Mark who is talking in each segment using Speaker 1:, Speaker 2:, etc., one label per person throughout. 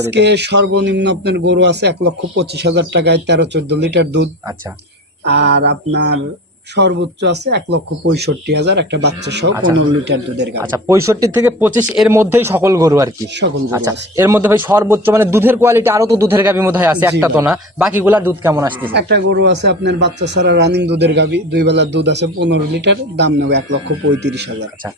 Speaker 1: আজকে সর্বনিম্ন আপনার গরু আছে এক লক্ষ পঁচিশ হাজার টাকায় তেরো চোদ্দ লিটার দুধ।
Speaker 2: আচ্ছা।
Speaker 1: আর আপনার সর্বোচ্চ আছে এক লক্ষ পঁয়ষট্টি হাজার একটা বাচ্চা সহ
Speaker 2: আচ্ছা।
Speaker 1: পনেরো লিটার দুধের
Speaker 2: আচ্ছা পঁয়ষট্টি থেকে পঁচিশ এর মধ্যেই সকল গরু আর কি?
Speaker 1: সকল
Speaker 2: আচ্ছা এর মধ্যে ভাই সর্বোচ্চ মানে দুধের কোয়ালিটি আরও তো দুধের গাভীর মধ্যে আছে একটা তো না। বাকিগুলার দুধ কেমন আসতেছে?
Speaker 1: একটা গরু আছে আপনার বাচ্চা ছাড়া রানিং দুধের গাবি দুই বেলা দুধ আছে পনেরো লিটার দাম নেবে এক লক্ষ পঁয়ত্রিশ হাজার।
Speaker 2: আচ্ছা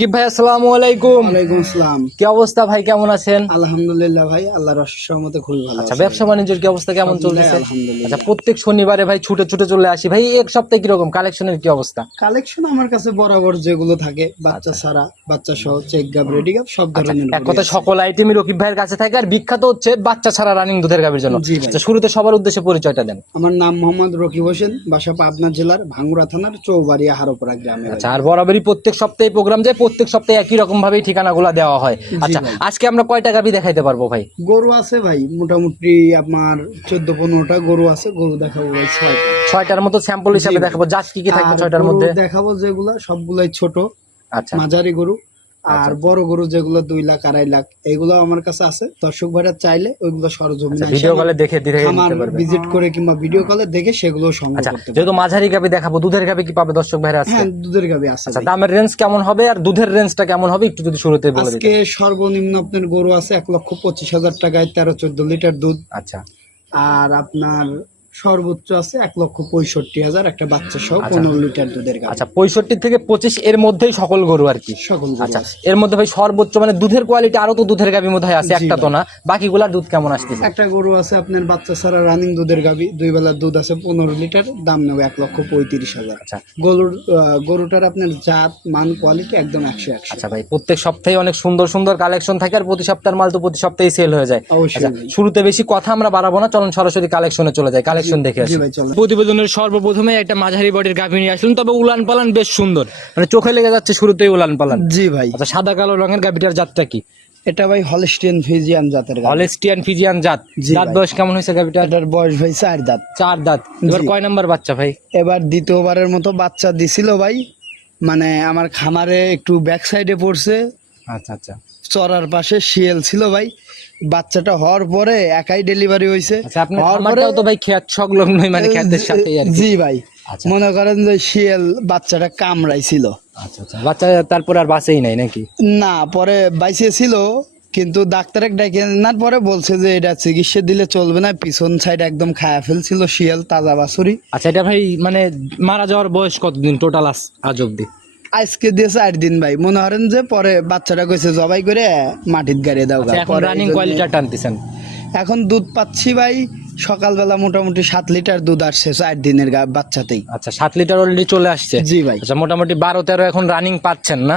Speaker 2: রকিব ভাই আসসালামু আলাইকুম।
Speaker 1: ওয়ালাইকুম আসসালাম।
Speaker 2: কি অবস্থা ভাই কেমন আছেন?
Speaker 1: আলহামদুলিল্লাহ ভাই আল্লাহ রহমতে খুবই ভালো
Speaker 2: আচ্ছা ব্যবসা বাণিজ্যের কি অবস্থা কেমন চলতেছে?
Speaker 1: আলহামদুলিল্লাহ।
Speaker 2: আচ্ছা প্রত্যেক শনিবারে ভাই ছুটে ছুটে চলে আসি। ভাই এক সপ্তাহে কীরকম কালেকশনের কি অবস্থা?
Speaker 1: কালেকশন আমার কাছে বরাবর যেগুলো থাকে বাচ্চা ছাড়া বাচ্চা সহ চেক গাব রেডি গাব সব ধরনের
Speaker 2: আচ্ছা, এক কথা সকল আইটেমই রকিব ভাইয়ের কাছে থাকে আর বিখ্যাত হচ্ছে বাচ্চা ছাড়া রানিং দুধের গাভীর জন্য। আচ্ছা শুরুতে সবার উদ্দেশ্যে পরিচয়টা দেন।
Speaker 1: আমার নাম মোহাম্মদ রকিব হোসেন বাসা পাবনা জেলার ভাঙ্গুড়া থানার চৌবাড়িয়া হারোপাড়া গ্রামে
Speaker 2: আচ্ছা আর বরাবরই প্রত্যেক সপ্তাহে প্রোগ্রাম যায় প্রত্যেক সপ্তাহে একই রকম ভাবেই ঠিকানাগুলো দেওয়া হয়। আচ্ছা আজকে আমরা কয়টা গাভী দেখাইতে পারব ভাই?
Speaker 1: গরু আছে ভাই মোটামুটি আমার চোদ্দ পনেরোটা গরু আছে গরু দেখাবো ভাই ছয়টা।
Speaker 2: ছয়টার মতো স্যাম্পল হিসাবে দেখাবো। জাত কি কি থাকবে ছয়টার মধ্যে?
Speaker 1: দেখাবো যেগুলা সবগুলাই ছোট
Speaker 2: আচ্ছা।
Speaker 1: মাঝারি গরু। আর বড় গরু যেগুলো দুই লাখ আড়াই লাখ এগুলো আমার কাছে আছে। দর্শক ভাইরা চাইলে ওইগুলো সরজমিনে
Speaker 2: আচ্ছা ভিডিও কলে দেখে পারবে
Speaker 1: ভিজিট করে কিংবা ভিডিও কলে দেখে সেগুলো সংগ্রহ
Speaker 2: আচ্ছা
Speaker 1: করতে
Speaker 2: যেহেতু মাঝারি গাবি দেখাবো দুধের গাবি কি পাবে দর্শক ভাইরা আজকে?
Speaker 1: হ্যাঁ দুধের গাবি আছে
Speaker 2: আচ্ছা দামের রেঞ্জ কেমন হবে আর দুধের রেঞ্জটা কেমন হবে? একটু যদি শুরুতে বলে
Speaker 1: আজকে সর্বনিম্ন আপনার গরু আছে এক লক্ষ পঁচিশ হাজার টাকায় তেরো চোদ্দ লিটার দুধ।
Speaker 2: আচ্ছা।
Speaker 1: আর আপনার সর্বোচ্চ আছে এক লক্ষ পঁয়ষট্টি হাজার একটা বাচ্চা সহ
Speaker 2: আচ্ছা।
Speaker 1: পনেরো লিটার দুধের গাবি
Speaker 2: আচ্ছা পঁয়ষট্টি থেকে পঁচিশ এর মধ্যেই সকল গরু আর কি?
Speaker 1: সকল
Speaker 2: আচ্ছা এর মধ্যে ভাই সর্বোচ্চ মানে দুধের কোয়ালিটি আরও তো দুধের গাভীর মধ্যে আছে একটা তো না। বাকিগুলার দুধ কেমন আসতেছে?
Speaker 1: একটা গরু আছে আপনার বাচ্চা ছাড়া রানিং দুধের গাবি দুই বেলা দুধ আছে পনেরো লিটার দাম নেবে এক লক্ষ পঁয়ত্রিশ হাজার।
Speaker 2: আচ্ছা।
Speaker 1: গরুর গরুটার আপনার জাত মান কোয়ালিটি একদম একশো একশো।
Speaker 2: আচ্ছা ভাই প্রত্যেক সপ্তাহে অনেক সুন্দর সুন্দর কালেকশন থাকে আর প্রতি সপ্তাহের মাল তো প্রতি সপ্তাহে সেল হয়ে যায়।
Speaker 1: অবশ্যই
Speaker 2: আচ্ছা শুরুতে বেশি কথা আমরা বাড়াবো না চলুন সরাসরি কালেকশনে চলে যাই। কালেকশন দেখে আসি।
Speaker 1: জি ভাই চলো।
Speaker 2: প্রতিবেদনের সর্বপ্রথমে একটা মাঝারি বডির গাভী নিয়ে আসলেন তবে উলান পালান বেশ সুন্দর। মানে চোখে লেগে যাচ্ছে শুরুতেই উলান পালান।
Speaker 1: জি ভাই।
Speaker 2: আচ্ছা সাদা কালো রঙের গাভীটার জাতটা কি?
Speaker 1: এটা ভাই হলস্টিয়ান ফিজিয়ান জাতের
Speaker 2: হলেস্টিয়ান ফিজিয়ান জাত। দাঁত বয়স কেমন হয়েছে গাভীটার?
Speaker 1: এটার বয়স ভাই চার দাঁত।
Speaker 2: চার দাঁত। এবার কয় নাম্বার বাচ্চা ভাই?
Speaker 1: এবার দ্বিতীয়বারের মতো বাচ্চা দিছিল ভাই। মানে আমার খামারে একটু ব্যাক সাইডে পড়ছে।
Speaker 2: আচ্ছা আচ্ছা।
Speaker 1: চড়ার পাশে শিয়াল ছিল ভাই। বাচ্চাটা হওয়ার পরে একাই ডেলিভারি হয়েছে হওয়ার পরে
Speaker 2: তো ভাই খেত মানে খেতের
Speaker 1: জি ভাই।
Speaker 2: আচ্ছা।
Speaker 1: মনে করেন যে শিয়াল বাচ্চাটা কামড়াইছিল।
Speaker 2: আচ্ছা আচ্ছা। বাচ্চা তারপর আর বাসেই নাই নাকি?
Speaker 1: না পরে বাইসে ছিল কিন্তু ডাক্তারে ডেকে আনার পরে বলছে যে এটা চিকিৎসা দিলে চলবে না পিছন সাইড একদম খায়া ফেলছিল শিয়াল তাজা বাছুরি
Speaker 2: আচ্ছা এটা ভাই মানে মারা যাওয়ার বয়স কতদিন টোটাল আজ অব্দি
Speaker 1: আজকে দিয়ে চার দিন ভাই। মনে হরেন যে পরে বাচ্চাটা কইছে জবাই করে মাটির গাড়ি দাও
Speaker 2: আচ্ছা, এখন রানিং কোয়ালিটি টানতেছেন।
Speaker 1: এখন দুধ পাচ্ছি ভাই সকালবেলা মোটামুটি সাত লিটার দুধ আসছে চার দিনের বাচ্চাতেই।
Speaker 2: আচ্ছা সাত লিটার অলরেডি চলে আসছে?
Speaker 1: জি ভাই।
Speaker 2: আচ্ছা মোটামুটি বারো তেরো এখন রানিং পাচ্ছেন না?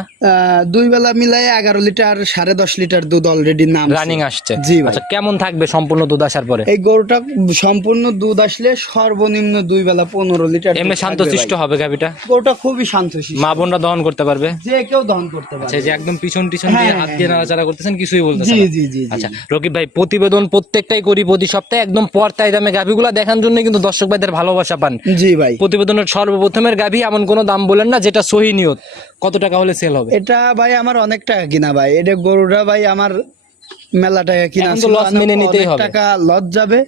Speaker 1: দুই বেলা মিলাই এগারো লিটার সাড়ে দশ লিটার দুধ অলরেডি নাম
Speaker 2: রানিং আসছে?
Speaker 1: জি ভাই।
Speaker 2: আচ্ছা কেমন থাকবে সম্পূর্ণ দুধ আসার পরে?
Speaker 1: এই গরুটা সম্পূর্ণ দুধ আসলে সর্বনিম্ন দুই বেলা পনেরো লিটার
Speaker 2: এমনি শান্তশিষ্ট হবে গাভিটা?
Speaker 1: গরুটা খুবই শান্তশিষ্ট।
Speaker 2: মা বোনরা দহন করতে পারবে?
Speaker 1: যে কেউ দহন করতে পারে
Speaker 2: আচ্ছা যে একদম পিছন টিছন দিয়ে
Speaker 1: হ্যাঁ,
Speaker 2: হাত দিয়ে নাড়াচাড়া করতেছেন কিছুই বলতেছেন
Speaker 1: জি জি জি
Speaker 2: আচ্ছা রকিব ভাই প্রতিবেদন প্রত্যেকটাই করি প্রতি সপ্তাহে একদম পর্তায় দামে গাভিগুলা দেখার জন্য কিন্তু দর্শক ভাইদের ভালোবাসা পান।
Speaker 1: জি ভাই।
Speaker 2: প্রতিবেদনের সর্বপ্রথমের গাভি এমন কোনো দাম বলেন না যেটা সহি নিয়ত। কত টাকা হলে সেল হবে?
Speaker 1: এটা ভাই আমার অনেক টাকা কিনা ভাই। এটা গরুটা ভাই আমার মেলা টাকা কিনা অনেক-
Speaker 2: মেনে নিতেই হবে।
Speaker 1: টাকা লস যাবে।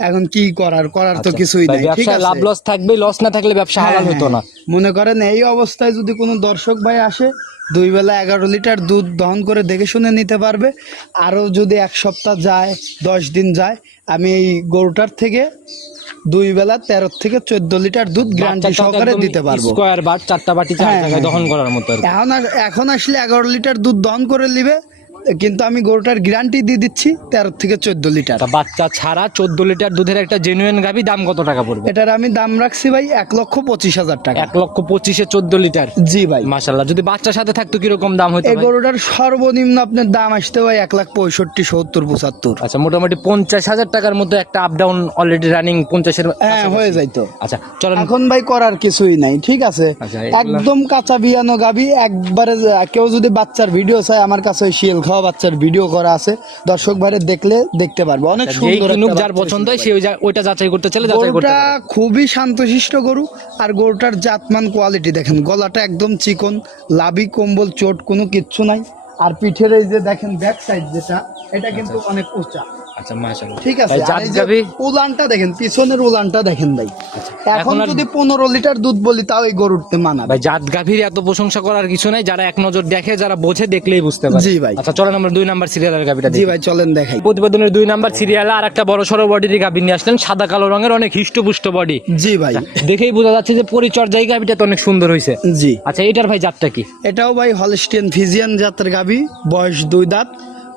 Speaker 1: এখন কি করার? করার তো
Speaker 2: আচ্ছা,
Speaker 1: কিছুই নাই ঠিক
Speaker 2: ব্যবসায় লাভ লস থাকবে লস না থাকলে ব্যবসা
Speaker 1: হ্যাঁ,
Speaker 2: হালাল হতো না।
Speaker 1: হ্যাঁ। মনে করেন এই অবস্থায় যদি কোনো দর্শক ভাই আসে দুই বেলা এগারো লিটার দুধ দহন করে দেখে শুনে নিতে পারবে। আরও যদি এক সপ্তাহ যায় দশ দিন যায় আমি এই গরুটার থেকে দুই বেলা তেরো থেকে চোদ্দ লিটার দুধ গ্যারান্টি সহকারে দিতে পারব।
Speaker 2: স্কোয়ার বাট চারটা বাটি
Speaker 1: হ্যাঁ, হ্যাঁ।
Speaker 2: দহন করার মতো
Speaker 1: এখন এখন আসলে এগারো লিটার দুধ দহন করে নিবে। কিন্তু আমি গরুটার গ্যারান্টি দিয়ে দিচ্ছি তেরো থেকে চোদ্দ লিটার।
Speaker 2: বাচ্চা ছাড়া চোদ্দ লিটার দুধের একটা জেনুইন গাভি দাম কত টাকা পড়বে?
Speaker 1: এটার আমি দাম রাখছি ভাই এক লক্ষ পঁচিশ হাজার টাকা।
Speaker 2: এক লক্ষ পঁচিশে চোদ্দ লিটার?
Speaker 1: জি ভাই।
Speaker 2: মাসাল্লাহ যদি বাচ্চার সাথে থাকতো কীরকম দাম হতো
Speaker 1: এই গরুটার সর্বনিম্ন আপনার দাম আসতে ভাই এক লাখ পঁয়ষট্টি সত্তর পঁচাত্তর।
Speaker 2: আচ্ছা মোটামুটি পঞ্চাশ হাজার টাকার মতো একটা আপ ডাউন অলরেডি রানিং পঞ্চাশের
Speaker 1: হ্যাঁ হয়ে যাইতো
Speaker 2: আচ্ছা চলেন।
Speaker 1: এখন ভাই করার কিছুই নাই ঠিক আছে?
Speaker 2: আচ্ছা,
Speaker 1: একদম কাঁচা বিয়ানো গাবি একবারে কেউ যদি বাচ্চার ভিডিও চায় আমার কাছে শিয়াল খাওয়া বাচ্চার ভিডিও করা আছে। দর্শক ভাইরে দেখলে দেখতে পারবে। অনেক সুন্দর
Speaker 2: যার পছন্দ হয় সে ওইটা যাচাই করতে চাইলে যাচাই করতে
Speaker 1: গরুটা খুবই শান্তশিষ্ট গরু আর গরুটার জাতমান কোয়ালিটি দেখেন গলাটা একদম চিকন লাভি কম্বল চোট কোনো কিচ্ছু নাই। আর পিঠের এই যে দেখেন ব্যাক সাইড যেটা এটা কিন্তু অনেক উঁচা।
Speaker 2: আচ্ছা মাশাআল্লাহ।
Speaker 1: ঠিক আছে
Speaker 2: ভাই,
Speaker 1: আর
Speaker 2: জাত
Speaker 1: এই যে
Speaker 2: গাভি?
Speaker 1: উলানটা দেখেন পিছনের উলানটা দেখেন ভাই। এখন
Speaker 2: এখন
Speaker 1: যদি পনেরো লিটার দুধ বলি তাও এই গরুতে মানাবে।
Speaker 2: ভাই জাত এত প্রশংসা করার কিছু নাই যারা এক নজর দেখে যারা বোঝে দেখলেই বুঝতে পারে।
Speaker 1: জি ভাই।
Speaker 2: আচ্ছা চলেন আমরা দুই নাম্বার সিরিয়ালের গাভীটা
Speaker 1: জি ভাই চলেন দেখাই।
Speaker 2: প্রতিবেদনের দুই নাম্বার সিরিয়ালে আর একটা বড় সড়ো বডির গাভী নিয়ে আসলেন সাদা কালো রঙের অনেক হিষ্টপুষ্ট বডি
Speaker 1: জি ভাই।
Speaker 2: দেখেই বোঝা যাচ্ছে যে পরিচর্যায় গাভীটা তো অনেক সুন্দর হয়েছে
Speaker 1: জি।
Speaker 2: আচ্ছা এটার ভাই জাতটা কি?
Speaker 1: এটাও ভাই হলস্টিয়ান ফিজিয়ান জাতের গাবি বয়স দুই দাঁত।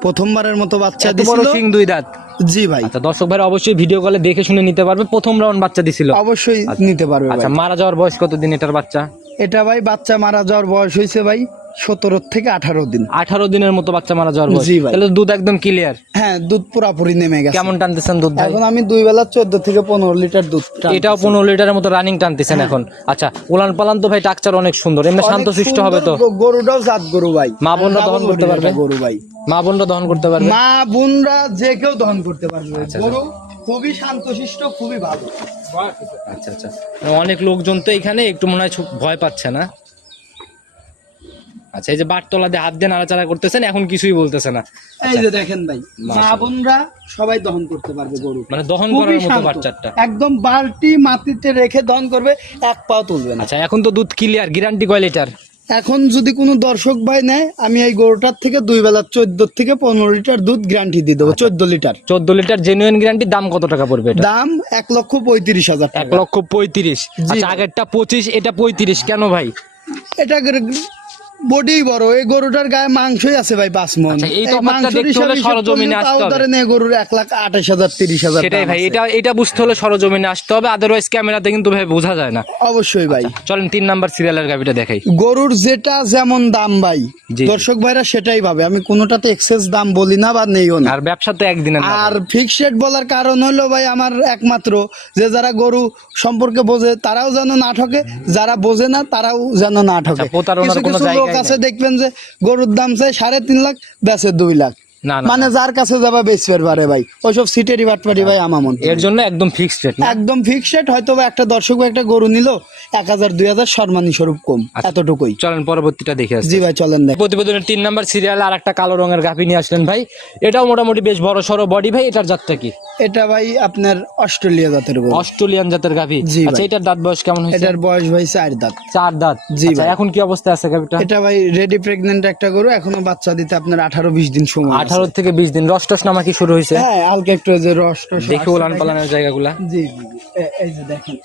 Speaker 1: প্রথমবারের মতো বাচ্চা দিছিল?
Speaker 2: সিং দুই দাঁত।
Speaker 1: জি ভাই।
Speaker 2: আচ্ছা দর্শক ভাইরা অবশ্যই ভিডিও কলে দেখে শুনে নিতে পারবে। প্রথম রাউন্ড বাচ্চা দিছিল।
Speaker 1: অবশ্যই নিতে পারবে
Speaker 2: আচ্ছা মারা যাওয়ার বয়স কতদিন এটার বাচ্চা?
Speaker 1: এটা ভাই বাচ্চা মারা যাওয়ার বয়স হয়েছে ভাই সতেরো থেকে আঠারো দিন।
Speaker 2: আঠারো দিনের মতো বাচ্চা মারা যাওয়ার বয়স।
Speaker 1: ভাই।
Speaker 2: তাহলে দুধ একদম ক্লিয়ার
Speaker 1: হ্যাঁ দুধ পুরাপুরি নেমে গেছে।
Speaker 2: কেমন টানতেছেন দুধ ভাই?
Speaker 1: এখন আমি দুই বেলা চোদ্দ থেকে পনেরো লিটার দুধ
Speaker 2: এটাও পনেরো লিটারের মতো রানিং টানতেছেন এখন। আচ্ছা উলান পালান তো ভাই টাকচার অনেক সুন্দর। এমনি
Speaker 1: শান্ত
Speaker 2: শান্তশিষ্ট হবে তো।
Speaker 1: গরুটাও জাত গরু ভাই।
Speaker 2: মা বোনরা
Speaker 1: ডাবল
Speaker 2: দহন করতে পারবে?
Speaker 1: গরু ভাই।
Speaker 2: মা বোনরা দহন করতে পারবে?
Speaker 1: মা বোনরা যে কেউ দহন করতে পারবে।
Speaker 2: আচ্ছা,
Speaker 1: গরু খুবই শান্তশিষ্ট খুবই ভালো।
Speaker 2: আচ্ছা আচ্ছা। অনেক লোকজন তো এখানে একটু মনে হয় ভয় পাচ্ছে না। আচ্ছা এই যে বাটতলা দিয়ে হাত দিয়ে নাড়াচাড়া করতেছেন এখন কিছুই বলতেছে না।
Speaker 1: এই যে দেখেন ভাই মা বোনরা সবাই দহন করতে পারবে গরু
Speaker 2: মানে দহন করার মতো বাচ্চাটা।
Speaker 1: একদম বালতি মাটিতে রেখে দহন করবে এক পাও তুলবে না।
Speaker 2: আচ্ছা এখন তো দুধ ক্লিয়ার গ্যারান্টি কয় লিটার
Speaker 1: এখন যদি কোনো দর্শক ভাই নেয় আমি এই গরুটার থেকে দুই বেলা চোদ্দ থেকে পনেরো লিটার দুধ গ্যারান্টি দিয়ে
Speaker 2: আচ্ছা।
Speaker 1: দেবো চোদ্দ লিটার।
Speaker 2: চোদ্দ লিটার জেনুইন গ্যারান্টি দাম কত টাকা পড়বে
Speaker 1: দাম এক লক্ষ পঁয়ত্রিশ হাজার
Speaker 2: এক লক্ষ পঁয়ত্রিশ। আচ্ছা আগেরটা পঁচিশ এটা পঁয়ত্রিশ কেন ভাই?
Speaker 1: এটা বডি বড় এই গরুটার গায়ে মাংসই আছে ভাই পাঁচ মন
Speaker 2: আচ্ছা, এই তফাৎটা দেখতে হলে সরজমিনে আসতে হবে।
Speaker 1: ধরেন এই গরুর এক লাখ আঠাশ হাজার তিরিশ হাজার
Speaker 2: সেটাই ভাই এটা এটা বুঝতে হলে সরজমিনে আসতে হবে আদারওয়াইজ ক্যামেরাতে কিন্তু ভাই বোঝা যায় না।
Speaker 1: অবশ্যই ভাই।
Speaker 2: চলেন তিন নাম্বার সিরিয়ালের দেখাই।
Speaker 1: গরুর যেটা যেমন দাম ভাই দর্শক ভাইরা সেটাই ভাবে। আমি কোনোটাতে এক্সেস দাম বলি না বা নেইও না।
Speaker 2: আর ব্যবসা তো একদিনের না
Speaker 1: আর ফিক্স রেট বলার কারণ হলো ভাই আমার একমাত্র যে যারা গরু সম্পর্কে বোঝে তারাও যেন না ঠকে যারা বোঝে না তারাও যেন না ঠকে।
Speaker 2: আচ্ছা, প্রতারণার কোনো
Speaker 1: কিছু লোক আছে দেখবেন যে গরুর দাম চাই সাড়ে তিন লাখ বেচে দুই লাখ। মানে যার কাছে যাবা পারে ভাই। ওইসব ভাই আমামন
Speaker 2: এর জন্য একদম ফিক্সড রেট
Speaker 1: একদম ফিক্স রেট হয়তো একটা দর্শক একটা গরু নিল এক হাজার দুই হাজার সম্মানী স্বরূপ কম
Speaker 2: আচ্ছা।
Speaker 1: এতটুকুই।
Speaker 2: চলেন পরবর্তীটা দেখে আসি।
Speaker 1: জি ভাই চলেন দেখ।
Speaker 2: প্রতিবেদনের তিন নাম্বার সিরিয়াল আর একটা কালো রঙের নিয়ে আসলেন ভাই। এটাও মোটামুটি বেশ বড় সড়ো বডি ভাই এটার জাতটা কি?
Speaker 1: এটা ভাই আপনার অস্ট্রেলিয়া জাতের গরু।
Speaker 2: অস্ট্রেলিয়ান জাতের গাভি। আচ্ছা। এটার দাঁত বয়স কেমন হয়েছে?
Speaker 1: এটার বয়স ভাই চার দাঁত।
Speaker 2: চার দাঁত।
Speaker 1: জি
Speaker 2: আচ্ছা,
Speaker 1: ভাই।
Speaker 2: এখন কি অবস্থায় আছে গাভিটা?
Speaker 1: এটা ভাই রেডি প্রেগনেন্ট একটা গরু এখনও বাচ্চা দিতে আপনার আঠারো বিশ দিন সময়।
Speaker 2: আঠারো থেকে বিশ দিন। রস টস নামা কি শুরু হয়েছে?
Speaker 1: হ্যাঁ হালকা একটু যে রস টস
Speaker 2: দেখি। পালানের জায়গাগুলা।
Speaker 1: জি জি। এই যে দেখেন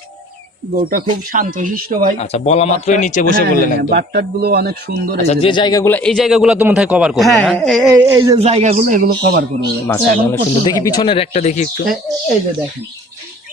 Speaker 1: গরুটা খুব শান্তশিষ্ট ভাই।
Speaker 2: আচ্ছা বলা মাত্রই নিচে বসে বললেন একদম।
Speaker 1: বাটটাটগুলো অনেক সুন্দর
Speaker 2: আচ্ছা
Speaker 1: যে
Speaker 2: জায়গাগুলো এই জায়গাগুলো তো মনে হয় কভার করবে
Speaker 1: হ্যাঁ এই- এই যে জায়গাগুলো এগুলো কভার করবে।
Speaker 2: মাশাআল্লাহ অনেক সুন্দর। দেখি পিছনের একটা দেখি একটু।
Speaker 1: এই যে দেখেন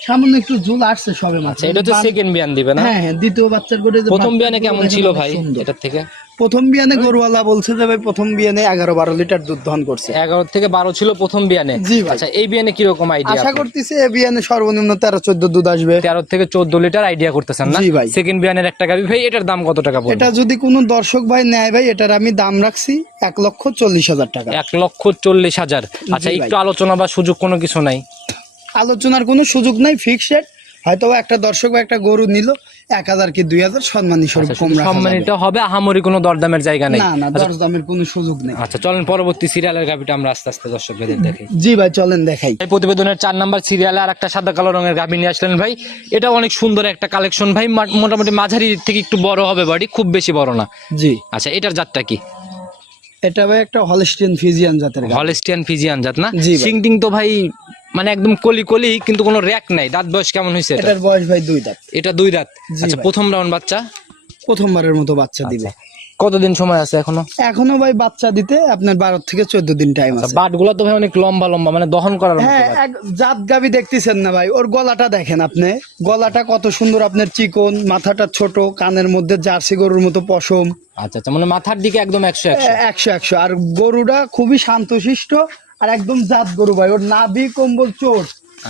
Speaker 1: সামান্য একটু ঝুল আসছে সবে মাত্র।
Speaker 2: আচ্ছা এটা তো সেকেন্ড বিয়ান দিবে না?
Speaker 1: হ্যাঁ হ্যাঁ দ্বিতীয় বাচ্চার করে
Speaker 2: প্রথম বিয়ানে কেমন ছিল ভাই এটার থেকে?
Speaker 1: প্রথম বিয়ানে গরুওয়ালা বলছে যে ভাই প্রথম বিয়ানে এগারো বারো লিটার দুধ দহন করছে।
Speaker 2: এগারো থেকে বারো ছিল প্রথম বিয়ানে?
Speaker 1: জি।
Speaker 2: আচ্ছা এই বিয়ানে কীরকম আইডিয়া
Speaker 1: আশা করতেছি এ বিয়ানে সর্বনিম্ন তেরো চোদ্দ দুধ আসবে।
Speaker 2: তেরো থেকে চোদ্দ লিটার আইডিয়া করতেছেন না?
Speaker 1: জি ভাই।
Speaker 2: সেকেন্ড বিয়ানের একটা গাবি ভাই এটার দাম কত টাকা
Speaker 1: এটা যদি কোনো দর্শক ভাই নেয় ভাই এটার আমি দাম রাখছি এক লক্ষ চল্লিশ হাজার টাকা।
Speaker 2: এক লক্ষ চল্লিশ হাজার। আচ্ছা একটু আলোচনা বা সুযোগ কোনো কিছু নাই?
Speaker 1: আলোচনার কোনো সুযোগ নাই ফিক্সড হয়তো একটা দর্শক বা একটা গরু নিল এক হাজার কি দুই হাজার সম্মানী স্বরূপ
Speaker 2: আচ্ছা,
Speaker 1: কম।
Speaker 2: সম্মানিত হবে আহামরি কোনো দরদামের জায়গা নেই।
Speaker 1: না না দরদামের কোনো সুযোগ নেই।
Speaker 2: আচ্ছা চলেন পরবর্তী সিরিয়ালের গাভিটা আমরা আস্তে আস্তে দর্শকদের দেখি।
Speaker 1: জি ভাই চলেন দেখাই।
Speaker 2: এই প্রতিবেদনের চার নাম্বার সিরিয়ালে আর একটা সাদা কালো রঙের গাভি নিয়ে আসলেন ভাই। এটা অনেক সুন্দর একটা কালেকশন ভাই। মোটামুটি মাঝারি থেকে একটু বড় হবে বাড়ি খুব বেশি বড় না।
Speaker 1: জি।
Speaker 2: আচ্ছা এটার জাতটা কি?
Speaker 1: এটা ভাই একটা হলস্টিয়ান ফিজিয়ান জাতের
Speaker 2: হলস্টিয়ান ফিজিয়ান জাত না? সিংটিং তো ভাই মানে একদম কলি কলি কিন্তু কোনো র্যাক নাই। দাঁত বয়স কেমন হয়েছে এটা?
Speaker 1: এটার বয়স ভাই দুই দাঁত।
Speaker 2: এটা দুই দাঁত। আচ্ছা প্রথম রাউন্ড বাচ্চা?
Speaker 1: প্রথমবারের মতো বাচ্চা দিবে।
Speaker 2: কতদিন সময় আছে এখনও?
Speaker 1: এখনও ভাই বাচ্চা দিতে আপনার বারো থেকে চোদ্দ দিন টাইম আছে।
Speaker 2: বাটগুলা তো ভাই অনেক লম্বা লম্বা মানে দহন করার
Speaker 1: হ্যাঁ এক জাত গাবি দেখতেছেন না ভাই ওর গলাটা দেখেন আপনি। গলাটা কত সুন্দর আপনার চিকন মাথাটা ছোট কানের মধ্যে জার্সি গরুর মতো পশম।
Speaker 2: আচ্ছা আচ্ছা মানে মাথার দিকে একদম একশো একশো।
Speaker 1: একশো আর গরুটা খুবই শান্তশিষ্ট আর একদম জাত গরু ভাই ওর নাভি কম্বল চোট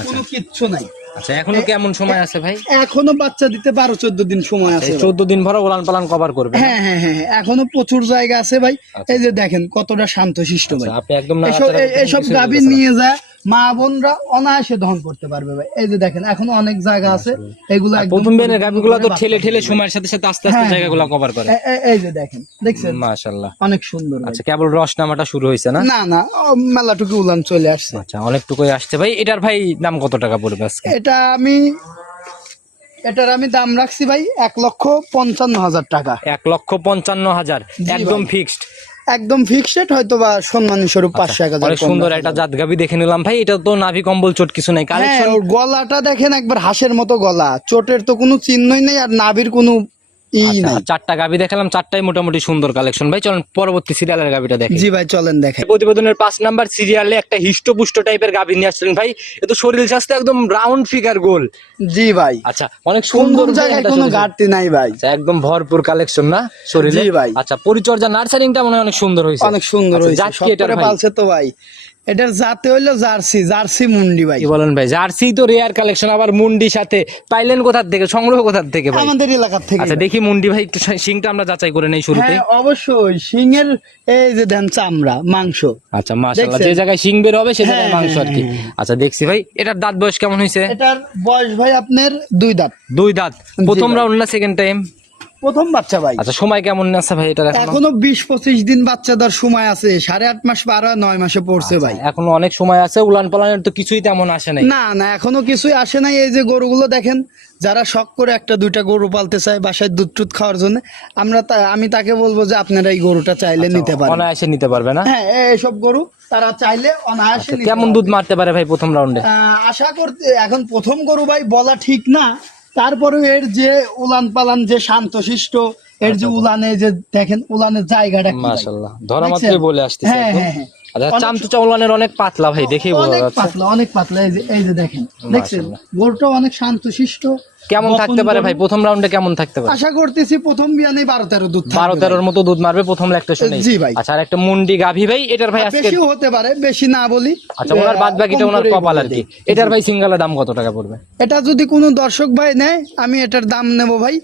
Speaker 1: কোনো কিচ্ছু নাই।
Speaker 2: আচ্ছা এখনও কেমন সময় আছে ভাই?
Speaker 1: এখনও বাচ্চা দিতে বারো চোদ্দ দিন সময় আছে
Speaker 2: চোদ্দ দিন ভরা পালান কভার করবে
Speaker 1: হ্যাঁ হ্যাঁ হ্যাঁ হ্যাঁ, এখনও প্রচুর জায়গা আছে ভাই। এই যে দেখেন কতটা শান্তশিষ্ট ভাই।
Speaker 2: আচ্ছা, আপনি একদম
Speaker 1: এসব গাভী নিয়ে যায় মা বোনরা অনায়াসে দহন করতে পারবে ভাই। এই যে দেখেন এখনও অনেক জায়গা আছে। এগুলো
Speaker 2: প্রথম বেনের গাভিগুলো তো ঠেলে ঠেলে সময়ের সাথে সাথে আস্তে আস্তে
Speaker 1: হ্যাঁ,
Speaker 2: জায়গাগুলো কভার করে।
Speaker 1: এ- এ- এই যে দেখেন দেখছেন? অনেক সুন্দর
Speaker 2: আচ্ছা কেবল রস নামাটা শুরু হয়েছে না?
Speaker 1: না না মেলাটুকু উলান চলে আসছে।
Speaker 2: আচ্ছা অনেকটুকুই আসছে ভাই। এটার ভাই দাম কত টাকা পড়বে আজকে?
Speaker 1: এটা আমি এটার আমি দাম রাখছি ভাই এক লক্ষ পঞ্চান্ন হাজার টাকা।
Speaker 2: এক লক্ষ পঞ্চান্ন হাজার একদম ফিক্সড
Speaker 1: একদম ফিক্সড হয়তো বা সম্মানী স্বরূপ পাঁচশো এক হাজার
Speaker 2: সুন্দর একটা জাত গাবি দেখে নিলাম ভাই এটা তো নাভি কম্বল চোট কিছু নাই
Speaker 1: কারণ
Speaker 2: কালেকশন
Speaker 1: গলাটা দেখেন একবার হাঁসের মতো গলা চোটের তো কোনো চিহ্নই নেই আর নাভির কোনো ই নাই।
Speaker 2: চারটা গাভি দেখালাম চারটাই মোটামুটি সুন্দর কালেকশন ভাই চলুন পরবর্তী সিরিয়ালের গাভিটা দেখি
Speaker 1: জি ভাই চলেন দেখেন।
Speaker 2: প্রতিবেদনের পাঁচ নাম্বার সিরিয়ালে একটা হিষ্টপুষ্ট টাইপের গাভি নিয়ে আসছিলেন ভাই। এ তো শরীর স্বাস্থ্য একদম রাউন্ড ফিগার গোল
Speaker 1: জি ভাই।
Speaker 2: আচ্ছা অনেক সুন্দর
Speaker 1: কোন জায়গায় কোনো ঘাটতি নাই ভাই।
Speaker 2: আচ্ছা, একদম ভরপুর কালেকশন না শরীরে?
Speaker 1: জি ভাই।
Speaker 2: আচ্ছা পরিচর্যা নার্সারিংটা মনে হয় অনেক সুন্দর হয়েছে।
Speaker 1: অনেক সুন্দর
Speaker 2: আচ্ছা,
Speaker 1: হয়েছে
Speaker 2: জাত কি এটার
Speaker 1: পালছে তো ভাই। এটার জাতে হইল জার্সি জার্সি মুন্ডি ভাই।
Speaker 2: বলেন ভাই? জার্সি তো রেয়ার কালেকশন আবার মুন্ডি সাথে পাইলেন কোথার থেকে সংগ্রহ কোথার থেকে ভাই?
Speaker 1: আমাদের এলাকার থেকে।
Speaker 2: আচ্ছা দেখি মুন্ডি ভাই একটু সিংটা আমরা যাচাই করে নেই শুরুতে।
Speaker 1: হ্যাঁ অবশ্যই। সিংহের এই যে দেন চামড়া মাংস।
Speaker 2: আচ্ছা মাশাআল্লাহ যে জায়গায় সিং বের হবে সে জায়গায়
Speaker 1: হ্যাঁ,
Speaker 2: মাংস আর কি। আচ্ছা দেখছি ভাই এটার দাঁত বয়স কেমন হয়েছে
Speaker 1: এটার বয়স ভাই আপনার দুই দাঁত।
Speaker 2: দুই দাঁত। প্রথম। রাউন্ড না সেকেন্ড টাইম
Speaker 1: প্রথম বাচ্চা ভাই।
Speaker 2: আচ্ছা সময় কেমন আছে ভাই এটার
Speaker 1: এখনও? বিশ পঁচিশ দিন বাচ্চা দেওয়ার সময় আছে সাড়ে আট মাস হওয়া নয় মাসে পড়ছে ভাই।
Speaker 2: এখনও অনেক সময় আছে উলান পালানের তো কিছুই তেমন আসে নাই।
Speaker 1: না না এখনও কিছুই আসে নাই। এই যে গরুগুলো দেখেন যারা শখ করে একটা দুইটা গরু পালতে চায় বাসায় দুধ টুধ খাওয়ার জন্য আমরা আমি তাকে বলব যে আপনারা এই গরুটা চাইলে নিতে পারেন।
Speaker 2: অনায়াসে নিতে পারবে না?
Speaker 1: হ্যাঁ এইসব গরু তারা চাইলে অনায়াসে
Speaker 2: কেমন দুধ মারতে পারে ভাই প্রথম রাউন্ডে
Speaker 1: আশা করতে এখন প্রথম গরু ভাই বলা ঠিক না তারপরে এর যে উলান পালান যে শান্তশিষ্ট এর যে উলানে যে দেখেন উলানের জায়গাটা?
Speaker 2: মাশাআল্লাহ ধরা মাত্রই বলে আসতেছে
Speaker 1: হ্যাঁ, হ্যাঁ, হ্যাঁ।
Speaker 2: আচ্ছা চামচুচা অনেক পাতলা ভাই দেখেই বোঝা
Speaker 1: অনেক পাতলা অনেক পাতলা এই যে এই যে দেখেন দেখছেন? গরুটা অনেক শান্তশিষ্ট।
Speaker 2: কেমন থাকতে পারে ভাই? প্রথম রাউন্ডে কেমন থাকতে পারে?
Speaker 1: আশা করতেছি প্রথম বিয়ানে বারো তেরো দুধ থাকবে
Speaker 2: বারো
Speaker 1: ভাই।
Speaker 2: তেরোর মতো দুধ মারবে প্রথম ল্যাকটেশনে
Speaker 1: জি ভাই।
Speaker 2: আচ্ছা আর একটা মুন্ডি গাভি ভাই এটার ভাই আজকে
Speaker 1: বেশিও হতে পারে বেশি না বলি।
Speaker 2: আচ্ছা ওনার বাদ বাকিটা ওনার কপাল আর কি এটার ভাই সিঙ্গেলের দাম কত টাকা পড়বে?
Speaker 1: এটা যদি কোনো দর্শক ভাই নেয় আমি এটার দাম নেব ভাই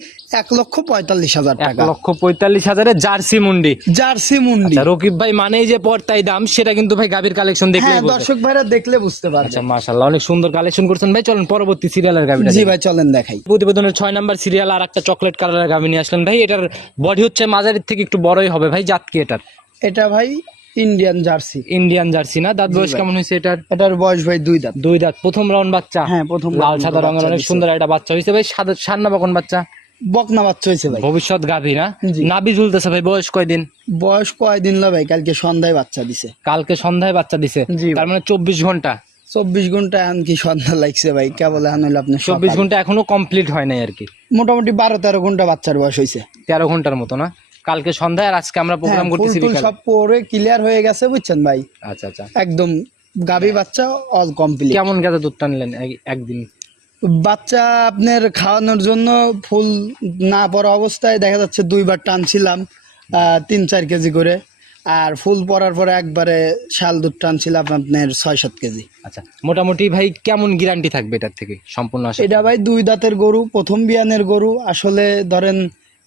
Speaker 1: এক লক্ষ পঁয়তাল্লিশ হাজার
Speaker 2: এক লক্ষ পঁয়তাল্লিশ হাজারের জার্সি মুন্ডি।
Speaker 1: জার্সি মুন্ডি।
Speaker 2: আচ্ছা রকিব ভাই মানেই যে পর্তাই দাম সেটা কিন্তু ভাই গাভীর কালেকশন দেখলেই
Speaker 1: হ্যাঁ দর্শক ভাইরা দেখলে বুঝতে পারবে।
Speaker 2: আচ্ছা মাশাআল্লাহ অনেক সুন্দর কালেকশন করছেন ভাই। চলেন পরবর্তী সিরিয়ালের গাভীটা
Speaker 1: জি ভাই চলেন দেখাই।
Speaker 2: প্রতিবেদনের ছয় নাম্বার সিরিয়াল আর একটা চকলেট কালারের গাভী নিয়ে আসলেন ভাই। এটার বডি হচ্ছে মাঝারির থেকে একটু বড়ই হবে ভাই জাত কি এটার?
Speaker 1: এটা ভাই ইন্ডিয়ান জার্সি
Speaker 2: ইন্ডিয়ান জার্সি না? দাঁত বয়স কেমন হয়েছে এটার?
Speaker 1: এটার বয়স ভাই দুই দাঁত।
Speaker 2: দুই দাঁত। প্রথম রাউন্ড বাচ্চা।
Speaker 1: হ্যাঁ, প্রথম
Speaker 2: লাল সাদা রঙের অনেক সুন্দর একটা বাচ্চা হয়েছে ভাই। সাদা সান্না বকন বাচ্চা।
Speaker 1: বকনা বাচ্চা হয়েছে ভাই।
Speaker 2: ভবিষ্যৎ গাভী না? নাভি ঝুলতেছে ভাই বয়স কয়দিন?
Speaker 1: বয়স কয়দিন লা ভাই কালকে সন্ধ্যায় বাচ্চা দিছে।
Speaker 2: কালকে সন্ধ্যায় বাচ্চা দিছে? তার মানে চব্বিশ ঘণ্টা?
Speaker 1: চব্বিশ ঘণ্টা এখন কি সন্ধ্যা লাগছে ভাই? কেবল এখন হইল আপনার
Speaker 2: চব্বিশ ঘণ্টা এখনও কমপ্লিট হয় নাই আর কি।
Speaker 1: মোটামুটি বারো তেরো ঘণ্টা বাচ্চার বয়স হয়েছে
Speaker 2: তেরো ঘণ্টার মতো না? কালকে সন্ধ্যায় আর আজকে আমরা প্রোগ্রাম
Speaker 1: হ্যাঁ,
Speaker 2: করতেছি
Speaker 1: সব পরে ক্লিয়ার হয়ে গেছে বুঝছেন ভাই?
Speaker 2: আচ্ছা আচ্ছা।
Speaker 1: একদম গাভী বাচ্চা অল কমপ্লিট
Speaker 2: কেমন গেছে দুধ টানলেন এক- একদিন?
Speaker 1: বাচ্চা আপনার খাওয়ানোর জন্য ফুল না পড়া অবস্থায় দেখা যাচ্ছে দুইবার টানছিলাম তিন চার কেজি করে। আর ফুল পড়ার পরে একবারে শাল দুধ টানছিলাম আপনার ছয় সাত কেজি।
Speaker 2: আচ্ছা মোটামুটি ভাই কেমন গ্যারান্টি থাকবে এটার থেকে? সম্পূর্ণ
Speaker 1: এটা ভাই দুই দাঁতের গরু প্রথম বিয়ানের গরু। আসলে ধরেন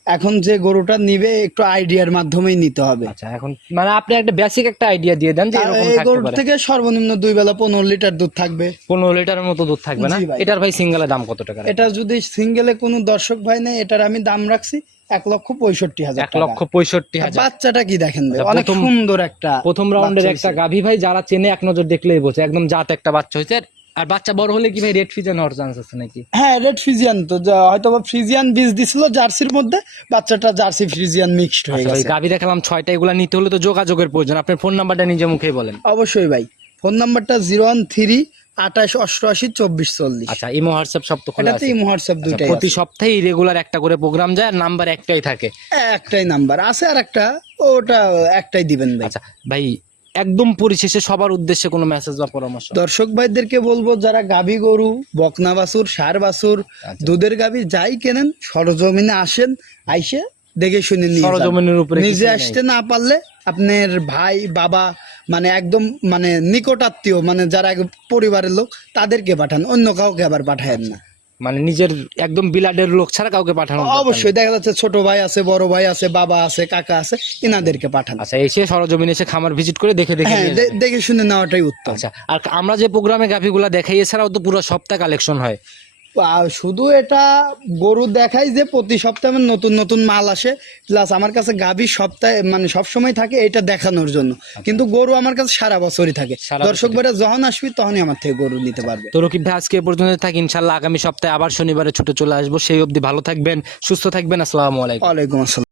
Speaker 1: এখন যে গরুটা নিবে একটু আইডিয়ার মাধ্যমেই নিতে হবে।
Speaker 2: আচ্ছা এখন মানে আপনি একটা বেসিক একটা আইডিয়া দিয়ে দেন যে এরকম
Speaker 1: এই গরুর থেকে সর্বনিম্ন দুই বেলা পনেরো লিটার দুধ থাকবে।
Speaker 2: পনেরো লিটারের মতো দুধ থাকবে না। এটার ভাই সিঙ্গেলের দাম কত টাকা
Speaker 1: এটা যদি সিঙ্গেলে কোনো দর্শক ভাই নেই এটার আমি দাম রাখছি এক লক্ষ পঁয়ষট্টি হাজার
Speaker 2: এক লক্ষ পঁয়ষট্টি হাজার।
Speaker 1: বাচ্চাটা কি দেখেন?
Speaker 2: আচ্ছা,
Speaker 1: অনেক সুন্দর একটা
Speaker 2: প্রথম রাউন্ডের একটা গাভী ভাই যারা চেনে এক নজর দেখলেই বোঝে। একদম জাত একটা বাচ্চা হয়েছে। আর- বাচ্চা বড় হলে কি ভাই রেড ফিজেন হওয়ার চান্স আছে নাকি?
Speaker 1: হ্যাঁ রেড ফ্রিজিয়ান তো হয়তো বা ফ্রিজিয়ান বীজ দিছিল জার্সির মধ্যে বাচ্চাটা জার্সি ফ্রিজিয়ান মিক্সড হয়ে
Speaker 2: আচ্ছা
Speaker 1: গেছে।
Speaker 2: গাভী দেখালাম ছয়টা এগুলা নিতে হলে তো যোগাযোগের প্রয়োজন। আপনার ফোন নাম্বারটা নিজে মুখেই বলেন।
Speaker 1: অবশ্যই ভাই ফোন নাম্বারটা জিরো ওয়ান থ্রি আঠাশ অষ্টআশি চব্বিশ চল্লিশ।
Speaker 2: আচ্ছা ইমো হোয়াটসঅ্যাপ সব তো খোলা আছে।
Speaker 1: হোয়াটসঅ্যাপ
Speaker 2: আচ্ছা,
Speaker 1: দুইটাই
Speaker 2: প্রতি সপ্তাহে রেগুলার একটা করে প্রোগ্রাম যায় আর নাম্বার একটাই থাকে।
Speaker 1: একটাই নাম্বার আছে আর একটা ওটা একটাই দিবেন ভাই।
Speaker 2: আচ্ছা ভাই একদম পরিশেষে সবার উদ্দেশ্যে কোনো মেসেজ বা পরামর্শ।
Speaker 1: দর্শক ভাইদেরকে বলব যারা গাভী গরু বকনা বাছুর সার বাছুর
Speaker 2: আচ্ছা।
Speaker 1: দুধের গাভী যাই কেনেন সরজমিনে আসেন আইসে দেখে শুনে নিয়ে
Speaker 2: সরজমিনের উপরে
Speaker 1: নিজে আসতে না পারলে আপনার ভাই বাবা মানে একদম মানে নিকট আত্মীয় মানে যারা পরিবারের লোক তাদেরকে পাঠান অন্য কাউকে আবার পাঠায়েন না।
Speaker 2: মানে নিজের একদম বিলাডের লোক ছাড়া কাউকে পাঠানো
Speaker 1: অবশ্যই দেখা যাচ্ছে ছোট ভাই আছে বড় ভাই আছে বাবা আছে কাকা আছে এনাদেরকে পাঠানো।
Speaker 2: আচ্ছা এসে সরজমিন এসে খামার ভিজিট করে দেখে দেখে
Speaker 1: হ্যাঁ। দেখে শুনে নেওয়াটাই উত্তম।
Speaker 2: আচ্ছা আর আমরা যে প্রোগ্রামে গাভিগুলা দেখাই এছাড়াও তো পুরো সপ্তাহ কালেকশন হয়।
Speaker 1: শুধু এটা গরু দেখাই যে প্রতি সপ্তাহে নতুন নতুন মাল আসে। প্লাস আমার কাছে গাভী সপ্তাহে মানে সবসময় থাকে এটা দেখানোর জন্য। কিন্তু গরু আমার কাছে সারা বছরই থাকে।
Speaker 2: আচ্ছা।
Speaker 1: দর্শক ভাইরা যখন আসবি তখনই আমার থেকে গরু নিতে পারবে।
Speaker 2: তো রকিব ভাই আজকে পর্যন্ত থাকি। ইনশাল্লাহ আগামী সপ্তাহে আবার শনিবারে ছুটে চলে আসব। সেই অবধি ভালো থাকবেন সুস্থ থাকবেন। আসসালামু আলাইকুম।
Speaker 1: ওয়ালাইকুম আসসালাম।